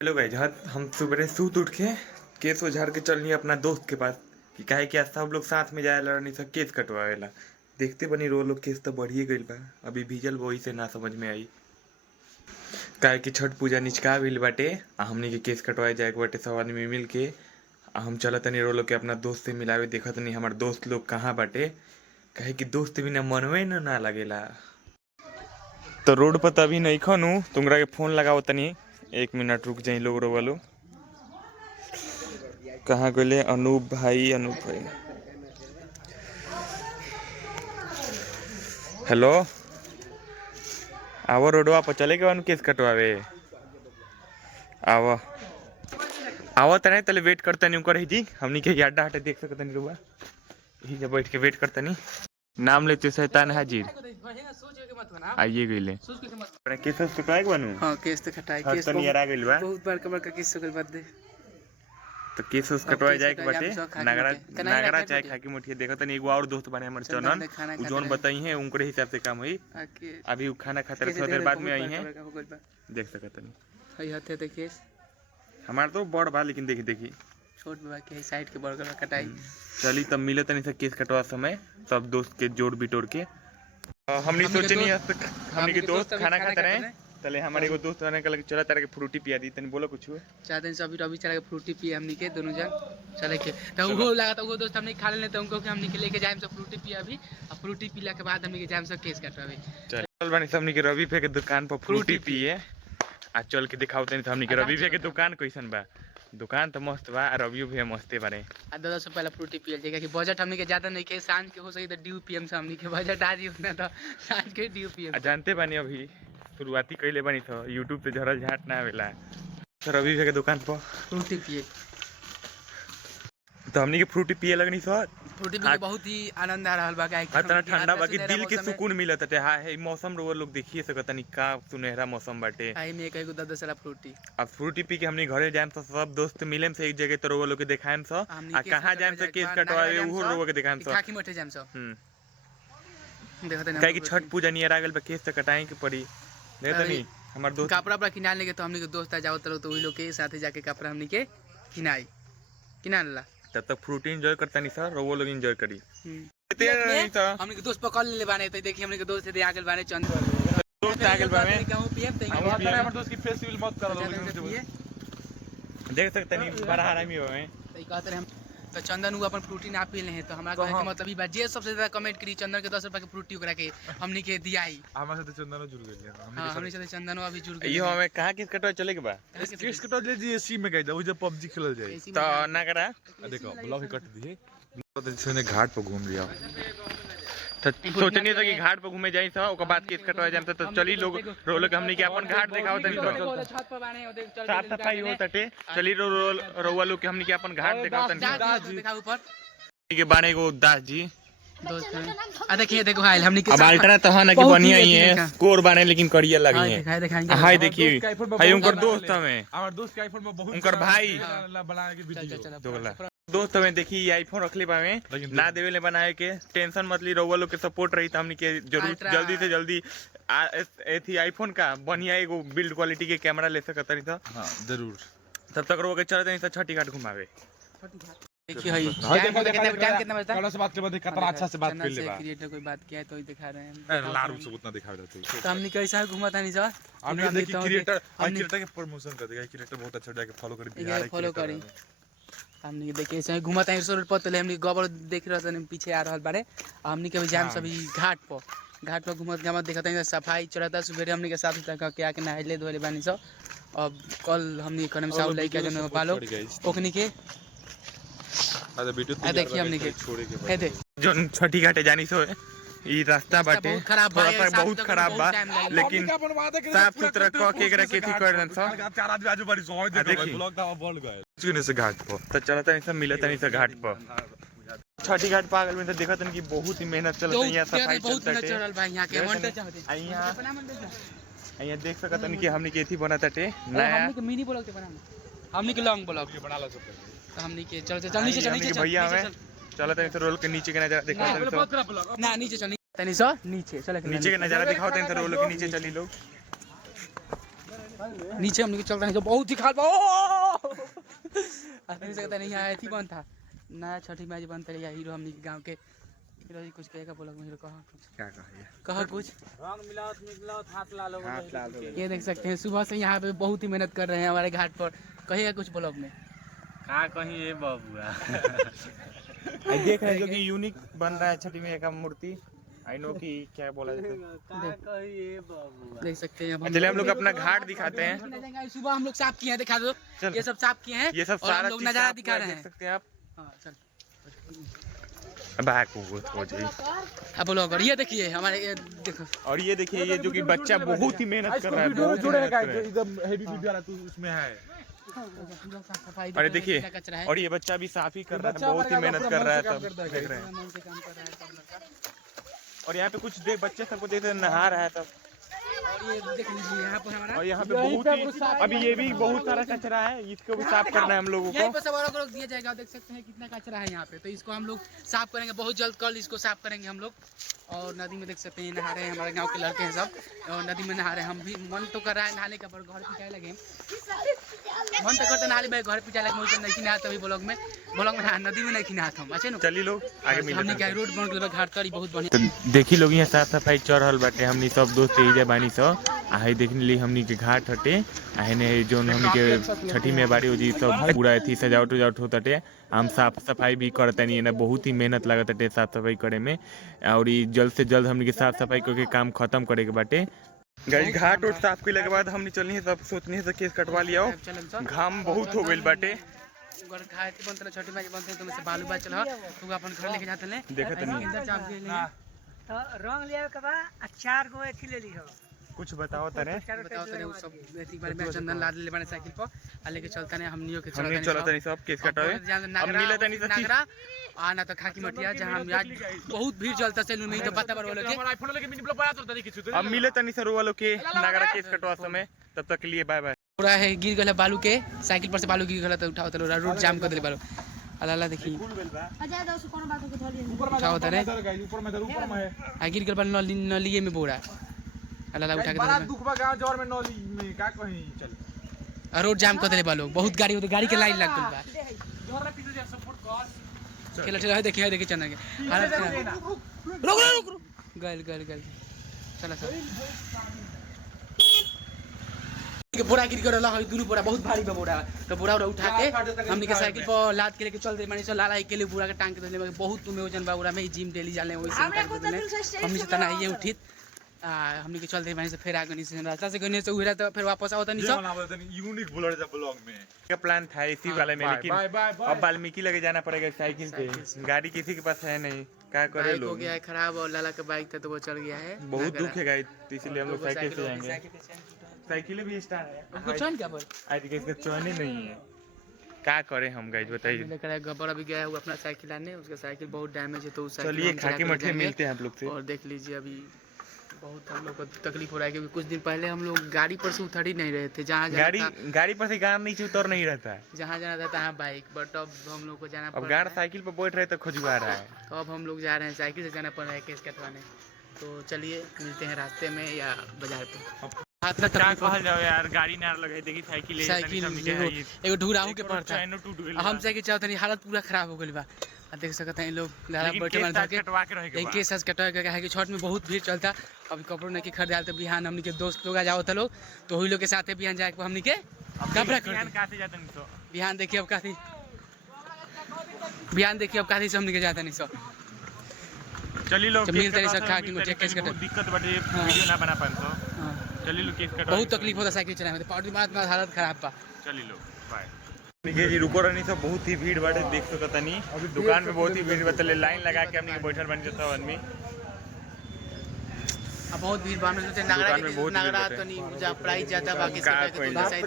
Hello guys, हम सुबह सूत उठ के केस झाड़ के चलनी अपना दोस्त के पास कि काहे कि आज सब लोग साथ में जाए लड़नी सब केस कटवावेला। देखते बनी रो लोग केस तो बढ़िए गइल बा। अभी भीजल वही से ना समझ में आई काहे कि छठ पूजा निचका गइल बाटे आ हमनी के केस कटवाए जाए के बाटे सब आदमी मिल के। आ हम चलत तनी रो लोग के अपना दोस्त से मिलावे, देखत नहीं हमार दोस्त लोग कहाँ बाटे। काहे कि दोस्त बिना मनवे ना लगेला। तो रोड पर तभी नहीं खनू तुमरा के फोन लगाओ तनी, 1 मिनट रुक जाई लोग रो वालो। कहाँ गए अनूप भाई? हेलो, आवो रोडवा पर चले के केस कटवावे। आवो आवो तने तले वेट करता नहीं कर जी। हमनी के अड्डा हटे देख सकत नहीं रुआ, यही जब बैठ के वेट करता नहीं। नाम लेते शैतान हाजिर आइए गइले। केस कटवाए के बनू। हां केस तो कटाई, केस तनी यार आ गइल बा। बहुत बड़का केस हो गइल बाद दे। तो केस कटवाए जाए के बाटे नगरा चाय खा के मुठिया देखत नहीं। एगो और दोस्त बने हमर चनन, उ जोन बताई है उनके हिसाब से काम होई। अभी उ खाना खाते थोड़ी देर बाद में आई है, देख सकत नहीं। हई हथे दे केस हमार तो बड़ बा, लेकिन देखी छोट बा के साइड के बड़का कटाई। चली तब मिले तनी से केस कटवा समय सब दोस्त के जोड़ बिटोड़ के। हमनी सोचनी हमनी के दोस्त खाना खाते रहे तले हमारे एगो दोस्त रहने के चला तारे के फ्रूटी पिया दी। तनी बोलो कुछ चाहते हैं अभी चला के फ्रूटी पिए हमनी के दोनों जन चले के। तो वो लगा था वो दोस्त हमने खा लेने तो उनको हमनी के लेके जाएम सब फ्रूटी पिया अभी, और फ्रूटी पीला के बाद हमनी के जाएम सब केस कटवावे। चल बनी हमनी के रवि भे के दुकान पर फ्रूटी पिए आ चल के दिखाओ तनी हमनी के रवि भे के दुकान कैसन बा। दुकान तो मस्त बा, रवियो भी मस्ते बारे। दादा से पहले फ्रूटी पियल जाएगा कि बजट हमनी के ज्यादा नहीं के, सांझ के हो सके तो ड्यू पीएम से हमनी के बजट आ रही उतना तो सांझ के ड्यू पीएम। जानते बानी अभी शुरुआती कइले बानी तो यूट्यूब पे झरल झाट ना आवेला। तो रवि भे के दुकान पर फ्रूटी पिए तो हमनी के फ्रूटी पिए लगनी सर। फ्रूटी पी के बहुत ही आनंद आ रहल बा। इतना ठंडा बाकी दिल के सुकून मिलत है। हां है मौसम रो लोग देखिए सकत नहीं का सुनहरा मौसम बाटे। आई में कई गो 10 सारा फ्रूटी। अब फ्रूटी पी के हमनी घरे जाएम तो सब दोस्त मिलेम से एक जगह तो रो लोग के देखाएम स आ कहां जाएम से केस कटवावे उहो रो के देखाएम स। खाकी मठे जाएम स। देखत नहीं काहे कि छठ पूजा नियर आ गेल बा, केस तो कटाए के पड़ी। देखत नहीं हमार दोस्त कपड़ा किनान लेके तो हमनी के दोस्त आ जाओ तो वही लोग के साथ जाके कपड़ा हमनी के किनान ला। तब तक फ्रूटी एंजॉय करता नहीं सर, वो लोग एंजॉय करी। हमनी के दोस्त पकड़ ले बाने तो देखिए हमनी के दोस्त से आ गेल बाने चंद दोस्त आ गेल बाने। हमर दोस्त की फेस्टिवल मत करो, देख सकते नहीं बड़ा आरामी होवे तो कहते हम तो चंदन उ अपन फ्रूटी ना पी ले हैं तो हमरा कहे के मतलब ई बा जे सबसे ज्यादा कमेंट करी चंदन के 10 रुपया के फ्रूटी ओकरा के हमनी के दियाई। हमरा से चंदनो जुड़ गेल, हमनी से चंदनो अभी जुड़ गेल। यो हमें कहां केस कटवा चले के बा? केस कटवा ले जी एसी में गई जा, वो जब पबजी खेलल जाए तो ना करा। देखो ब्लॉक ही कट दिए, ब्लॉक घाट पर घूम लिया। तो सोचनी था कि घाट पर घूमे जाई था, ओकर बाद केस कटवा जाम तो चली लोग रो लोग हमनी के अपन घाट दिखाओ तनी तो छत पर बाने चल साफ सफाई हो तटे। चली रोवा लोग के हमनी के अपन घाट दिखाओ तनी दिखा ऊपर के बाने को दास जी दोस्त है। आ देखिए देखो हाल हमनी के अब अल्ट्रा तो हां ना कि बढ़िया ही है, स्कोर बाने लेकिन करिया लगी है। दिखाएंगे हाय देखिए हाय उनकर दोस्त हमें, हमार दोस्त के आईफोन में बहुत उनकर भाई बना के वीडियो दोगला दोस्त हमें देखी ये आईफोन रखले बावे ना देवे ले बनाए के टेंशन मत ली। रउआ लोग के सपोर्ट रही तो हमनी के जरूर जल्दी से जल्दी एथी आईफोन का बढ़िया एगो बिल्ड क्वालिटी के कैमरा ले सकत रही था। हां जरूर, तब तक रउआ के चलत नहीं तो छठी घाट घुमावे। देखिए हई टाइम कितना बजता कौन से बात के बाद कितना अच्छा से बात कर ले बा। क्रिएटर कोई बात किया है तो ही दिखा रहे हैं, लारू से उतना दिखा देते हैं। तो हमनी कैसा घुमाता नहीं सर। हमने देखी क्रिएटर के प्रमोशन कर देगा, क्रिएटर बहुत अच्छा जाके फॉलो करी, बिहार है फॉलो करी। हमनी देखिए ऐसे घुमाता है रोड पर, तो हमनी गोबर देख रहल तनी पीछे आ रहल बारे। हमनी के भी जाम सभी घाट पर घूमत गामत देखत हैं सफाई चलता। सुबह हमनी के साथ तक के आके नहाइले धोले बानी सब। अब कल हमनी करम साहब लइका जन पालो ओकनी के देखिए हमनी के छोड़े के जो छठी घाटे जानी सो ई रास्ता बाटे बहुत खराब बा, लेकिन साफ सुथरा क के एकरा खेती कर देन स। चार आदमी आजू बारी सो देखो ब्लॉक दा बोल गए चुने से घाट पर तो चलता नहीं सब मिलता नहीं सब घाट पर। छठी घाट पागल में तो देखत नहीं कि बहुत ही मेहनत चलत है, यहां सफाई चलत है चलल भाई यहां के मंडे चाहते यहां देख सकत नहीं कि हमनी के एथी बनत है नया। हमनी के मिनी ब्लॉक के बना, हमनी के लॉन्ग ब्लॉक के बना लो सब। तो हमनी के चल नीचे भैया हमें चलत है तो रोल के नीचे के नजारा दिखाओ ना नीचे चल तनी सा नीचे चल नीचे के नजारा दिखाओ तनी तो रोल के नीचे चली लोग। नीचे हम लोग चल रहे हैं जो बहुत ही खाल देख सकते हैं यहाँ अथी बन था नया छठी मैच बनता है हीरो हमने गाँव के हीरो जी कुछ कहेगा बोला हीरो कहा कुछ क्या कहिए कहा कुछ रंग मिलाओ हाथ ला लो ये देख सकते हैं सुबह से यहाँ पे बहुत ही मेहनत कर रहे हैं हमारे घाट पर कहिएगा कुछ ब्लॉग में का कहीं ये बाबूआ देख रहे हैं जो कि यूनिक बन रहा है छठी मैया का मूर्ति आई नो कि क्या बोला जाता है का कहीं ये बाबूआ देख सकते हैं चलिए हम लोग अपना घाट दिखाते हैं सुबह हम लोग साफ किए हैं दिखा दो चल। ये सब साफ किए हैं ये सब और हम सारा लोग चीज नजारा साफ दिखा हुआ है, रहे देख हैं सकते हैं आप हाँ, चल। बैक हो जाए अब ब्लॉगर ये देखिए हमारे ये देखो और ये देखिए ये जो कि बच्चा बहुत ही मेहनत कर रहा है बहुत जुड़े मेहनत कर रहा है। एकदम हेवी वीडियो वाला तू उसमें है हम लोग साफ सफाई अरे देख रहे हैं, देखिए कितना कचरा है और ये बच्चा भी साफ ही कर रहा है बहुत ही मेहनत कर रहा है सब देख रहे हैं मन से काम कर रहा है सब लड़का और यहाँ पे कुछ देख बच्चे सबको देख रहे हैं नहा रहा है सब और ये देख लीजिए यहाँ पर हमारा और यहाँ पे बहुत ही अभी ये भी बहुत सारा कचरा है इसको भी साफ करना है हम लोगों यहीं को पर सब और लोग दिया जाएगा देख सकते हैं कितना कचरा है यहाँ पे तो इसको हम लोग साफ करेंगे बहुत जल्द कल इसको साफ करेंगे हम लोग और नदी में देख सकते हैं नहा रहे हैं हमारे गांव के लड़के हैं सब और नदी में नहा रहे हैं हम भी मन तो कर रहा है नहाने का पर घर पिटाए लगे मन तो करते नहा मैं घर पिटाए लगे मुझे नहीं नहा तभी ब्लॉग में नदी में नहीं नहा हम अच्छे ना चलिए लोग आगे मिलते हमने क्या हैं रोड बन गया घाट तरी बहुत बढ़िया तो देखी लोग यहाँ साफ सफाई चल रहा बाटे हमनी सब दोस्त एजा बानी सब आहे देखने ली हमनी के घाट हटे आहे ने जो हमनी के छठी में बारी हो जी सब पूरा अथी सजावट उजावट होते हम साफ सफाई भी करतनी है ना बहुत ही मेहनत लागत हटे साफ सफाई करे में और ई जल्द से जल्द हमनी के साफ सफाई करके काम खत्म करे के बाटे गाइस घाट उठ साफ कइले के बाद हमनी चलनी है सब सोचनी है केस कटवा लिया घाम बहुत हो गइल बाटे घर खाए थे बनते छोटी माजी बनते तो में से बालू बाल चल तू अपन घर लेके जाते ले देखत नहीं अंदर चाप दे ले रंग लिया के बा 4 गो एथी ले ली हो कुछ बताओ तरे बताओ तने वो सब एथी बारे में चंदन लाद ले बने साइकिल पर आ लेके चलता ने हमनियो के हमनी चलत नहीं सब केस कटवाए अब मिलत नहीं सब नागरा आना तो खाकी मटिया जहां हम आज बहुत भीड़ चलता सैलून में तो पता पर बोलो के आईफोन लेके मिनी ब्लॉग बना तो देखि छु अब मिलत नहीं सर वालों के नगरा केस कटवा समय तब तक के लिए बाय बाय पूरा है गिर गला बालू के साइकिल पर से बालू गिर गला तो उठाओ तो रोड जाम कर दे बालू अल्लाह देखी उठाओ तरे ऊपर में है आ गिर गल नलिए में बोरा अल्लाह उठा के बड़ा दे दुख बा गांव जौर में नौली में का कहीं चल रोड जाम कर दे बालू बहुत गाड़ी के लाइन लग गल बा खेला ठेला है देखिए चना के रुक गल चला सर बोरा गिर कर रहा है दोनों बोरा बहुत भारी बा बोरा तो बोरा उठा के हमनी के साइकिल पर लाद के लेके चल दे मानी से लाला के लिए बोरा के टांग के दे बहुत में वजन बा बोरा में जिम डेली जाले वैसे हमनी से तना ये उठित हमनी के चल दे मानी से फिर आगे से रास्ता से गने से उहरा तो फिर वापस आवत नहीं सब यूनिक बोलर जा ब्लॉग में का प्लान था इसी वाले में लेकिन बाय अब वाल्मीकि लगे जाना पड़ेगा साइकिल पे गाड़ी किसी के पास है नहीं क्या करे बाइक हो लोग गया है खराब और लाला का बाइक था तो वो चल गया है बहुत दुख है गाइस तो इसलिए हम लोग साइकिल से जाएंगे साइकिल भी स्टार है उसको चैन क्या पर आज के इसका चैन ही नहीं है क्या करें हम गाइस बताइए लेकर आया गब्बर अभी गया है वो अपना साइकिल आने उसका साइकिल बहुत डैमेज है तो उस साइकिल चलिए हम खाकी चला कर मठे जाएंगे। मिलते हैं आप लोग से और देख लीजिए अभी बहुत हम लोग को तकलीफ हो रहा है क्योंकि कुछ दिन पहले हम लोग गाड़ी पर से उतर ही नहीं रहे थे जहाँ गाड़ी पर से गाड़ नीचे उतर नहीं रहता है जहाँ जाना था तहाँ बाइक बट अब हम लोग को जाना पड़ अब रहा गाड़ है साइकिल पर बैठ रहे तो खुजवा रहा है तो अब हम लोग जा रहे हैं साइकिल से जाना पड़ रहा है केस कटवाने तो चलिए मिलते हैं रास्ते में या बाजार पे हाथ ना क्या तकलीफ कहल जाओ यार गाड़ी ना लगे देखी साइकिल साइकिल एगो ढूराहू के पड़ता है टूट गइल हम साइकिल चलाते नहीं हालत पूरा खराब हो गई बा देख सकते हैं लोग लाला बैठे मान के कटवा के रहे एक केस कटवा के है कि छठ में बहुत भीड़ चलता अभी कपड़ों नहीं खरीदाल तो बिहान हमनी के दोस्त लोग आ जाओ तो लोग तो वही लोग के साथ बिहान जाके हमनी के कपड़ा खरीद काटे जाते नहीं तो बिहान देखिए अब काफी बिहान देखिए अब काफी से हमनी के जाता नहीं सब चलिए लोग मिलते नहीं सब खा के मुझे केस कटे दिक्कत बाटे वीडियो ना बना पान तो चलिए लोग केस कटवा बहुत तकलीफ होता साइकिल चलाने में पाउडर मारत में हालत खराब बा चलिए लोग बाय जी रुको रहनी सब बहुत ही भीड़ बाटे देख सकता नहीं अभी दुकान में बहुत ही भीड़ बतले लाइन लगा के हमनी के बैठल बन जाता आदमी अब बहुत भीड़ बामने सोचे नागरा तो नहीं जा प्राइस ज्यादा बाकी से तो शायद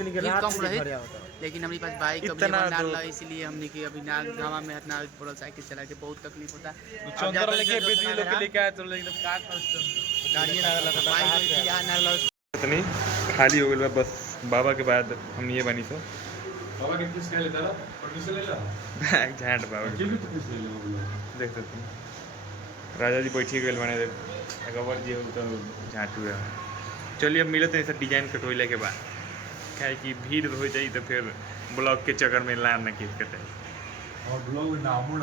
भीड़ कम रहे लेकिन हमारे पास बाइक अभी डाल रहा है इसलिए हमने की अभी ना गाँव में इतना बड़ा साइकिल चला के बहुत तकलीफ होता है चंदर लेके बेटी लोग के लेके आए तो एकदम का गाड़ी ना लगा इतनी खाली हो गई बस बाबा के बाद हम ये बनी सो बाबा के किस ले लेता परमिशन ले ला बैग झांट बाबा के भी तो किस ले लो देख सकते हैं राजा जी बैठी गए बने गवर जी हो तो झांट हुए चलिए अब मिलते हैं सब डिजाइन कटोइले के बाद, क्या है कि भीड़ हो जाई तो फिर ब्लॉग के चक्कर में लाम ना केस कटे। और ब्लॉग नाम